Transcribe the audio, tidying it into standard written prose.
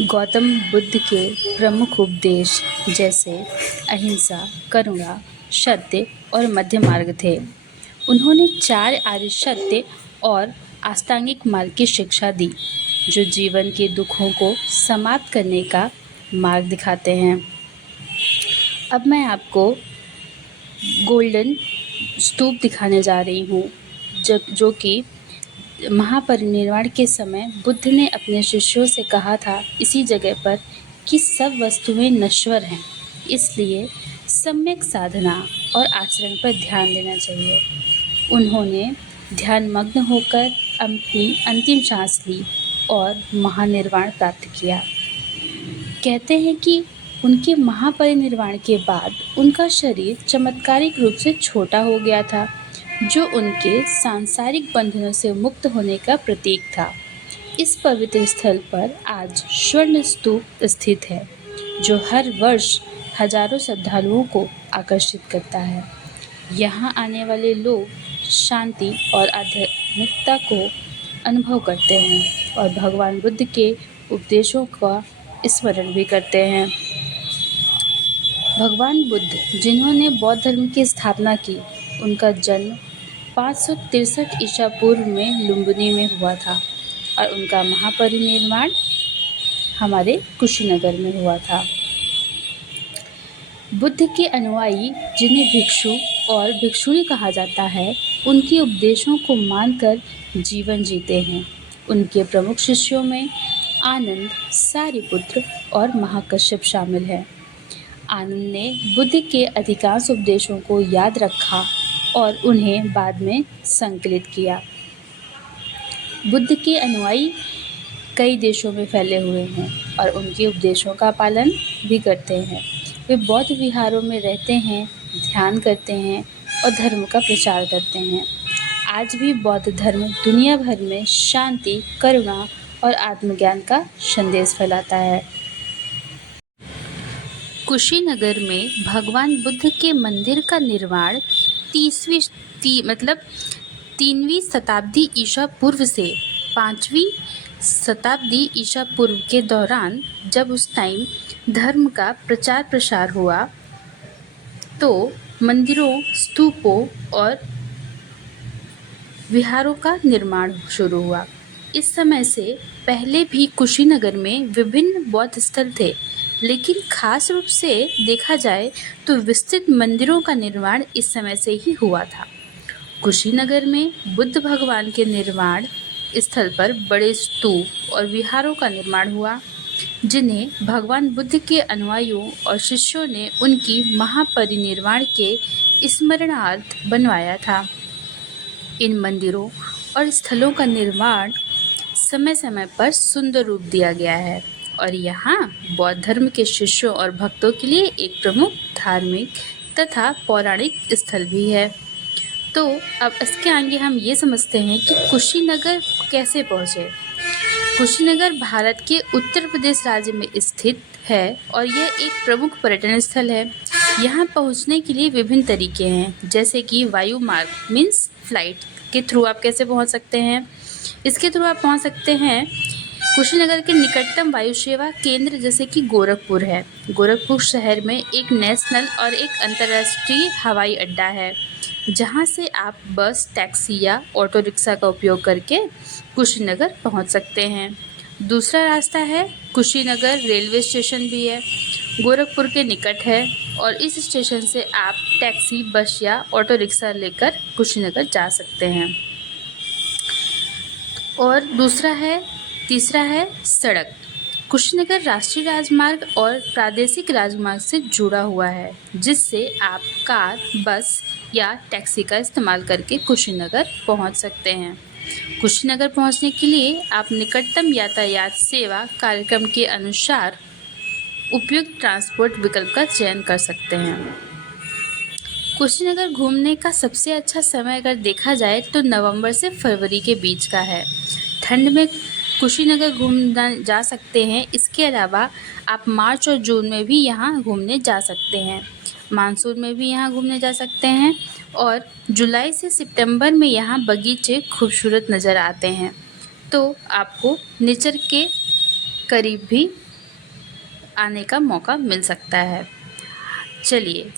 गौतम बुद्ध के प्रमुख उपदेश जैसे अहिंसा, करुणा, सत्य और मध्य मार्ग थे। उन्होंने 4 आर्य सत्य और अष्टांगिक मार्ग की शिक्षा दी, जो जीवन के दुखों को समाप्त करने का मार्ग दिखाते हैं। अब मैं आपको गोल्डन स्तूप दिखाने जा रही हूँ, जो कि महापरिनिर्वाण के समय बुद्ध ने अपने शिष्यों से कहा था इसी जगह पर कि सब वस्तुएं नश्वर हैं, इसलिए सम्यक साधना और आचरण पर ध्यान देना चाहिए। उन्होंने ध्यानमग्न होकर अपनी अंतिम सांस ली और महानिर्वाण प्राप्त किया। कहते हैं कि उनके महापरिनिर्वाण के बाद उनका शरीर चमत्कारिक रूप से छोटा हो गया था, जो उनके सांसारिक बंधनों से मुक्त होने का प्रतीक था। इस पवित्र स्थल पर आज स्वर्ण स्तूप स्थित है, जो हर वर्ष हजारों श्रद्धालुओं को आकर्षित करता है। यहाँ आने वाले लोग शांति और आध्यात्मिकता को अनुभव करते हैं और भगवान बुद्ध के उपदेशों का स्मरण भी करते हैं। भगवान बुद्ध, जिन्होंने बौद्ध धर्म की स्थापना की, उनका जन्म 563 ईसा पूर्व में लुम्बिनी में हुआ था और उनका महापरिनिर्वाण हमारे कुशीनगर में हुआ था। बुद्ध के अनुयायी, जिन्हें भिक्षु और भिक्षुणी कहा जाता है, उनके उपदेशों को मानकर जीवन जीते हैं। उनके प्रमुख शिष्यों में आनंद, सारिपुत्र और महाकश्यप शामिल हैं। आनंद ने बुद्ध के अधिकांश उपदेशों को याद रखा और उन्हें बाद में संकलित किया। बुद्ध के अनुयायी कई देशों में फैले हुए हैं और उनके उपदेशों का पालन भी करते हैं। वे बौद्ध विहारों में रहते हैं, ध्यान करते हैं और धर्म का प्रचार करते हैं। आज भी बौद्ध धर्म दुनिया भर में शांति, करुणा और आत्मज्ञान का संदेश फैलाता है। कुशीनगर में भगवान बुद्ध के मंदिर का निर्माण 3वीं शताब्दी ईसा पूर्व से 5वीं शताब्दी ईसा पूर्व के दौरान, जब उस टाइम धर्म का प्रचार प्रसार हुआ, तो मंदिरों, स्तूपों और विहारों का निर्माण शुरू हुआ। इस समय से पहले भी कुशीनगर में विभिन्न बौद्ध स्थल थे, लेकिन खास रूप से देखा जाए तो विस्तृत मंदिरों का निर्माण इस समय से ही हुआ था। कुशीनगर में बुद्ध भगवान के निर्माण स्थल पर बड़े स्तूप और विहारों का निर्माण हुआ, जिन्हें भगवान बुद्ध के अनुयायियों और शिष्यों ने उनकी महापरिनिर्वाण के स्मरणार्थ बनवाया था। इन मंदिरों और स्थलों का निर्माण समय समय पर सुंदर रूप दिया गया है और यहाँ बौद्ध धर्म के शिष्यों और भक्तों के लिए एक प्रमुख धार्मिक तथा पौराणिक स्थल भी है। तो अब इसके आगे हम ये समझते हैं कि कुशीनगर कैसे पहुँचे। कुशीनगर भारत के उत्तर प्रदेश राज्य में स्थित है और यह एक प्रमुख पर्यटन स्थल है। यहाँ पहुँचने के लिए विभिन्न तरीके हैं, जैसे कि वायु मार्ग मीन्स फ्लाइट के थ्रू आप कैसे पहुँच सकते हैं। इसके थ्रू आप पहुँच सकते हैं कुशीनगर के निकटतम वायु सेवा केंद्र, जैसे कि गोरखपुर है। गोरखपुर शहर में एक नेशनल और एक अंतर्राष्ट्रीय हवाई अड्डा है, जहां से आप बस, टैक्सी या ऑटो रिक्शा का उपयोग करके कुशीनगर पहुंच सकते हैं। दूसरा रास्ता है कुशीनगर रेलवे स्टेशन भी है, गोरखपुर के निकट है और इस स्टेशन से आप टैक्सी, बस या ऑटो रिक्शा लेकर कुशीनगर जा सकते हैं। और तीसरा है सड़क। कुशीनगर राष्ट्रीय राजमार्ग और प्रादेशिक राजमार्ग से जुड़ा हुआ है, जिससे आप कार, बस या टैक्सी का इस्तेमाल करके कुशीनगर पहुंच सकते हैं। कुशीनगर पहुंचने के लिए आप निकटतम यातायात सेवा कार्यक्रम के अनुसार उपयुक्त ट्रांसपोर्ट विकल्प का चयन कर सकते हैं। कुशीनगर घूमने का सबसे अच्छा समय अगर देखा जाए तो नवंबर से फरवरी के बीच का है। ठंड में कुशीनगर घूमने जा सकते हैं। इसके अलावा आप मार्च और जून में भी यहाँ घूमने जा सकते हैं। मानसून में भी यहाँ घूमने जा सकते हैं और जुलाई से सितंबर में यहाँ बगीचे खूबसूरत नज़र आते हैं। तो आपको नेचर के करीब भी आने का मौका मिल सकता है। चलिए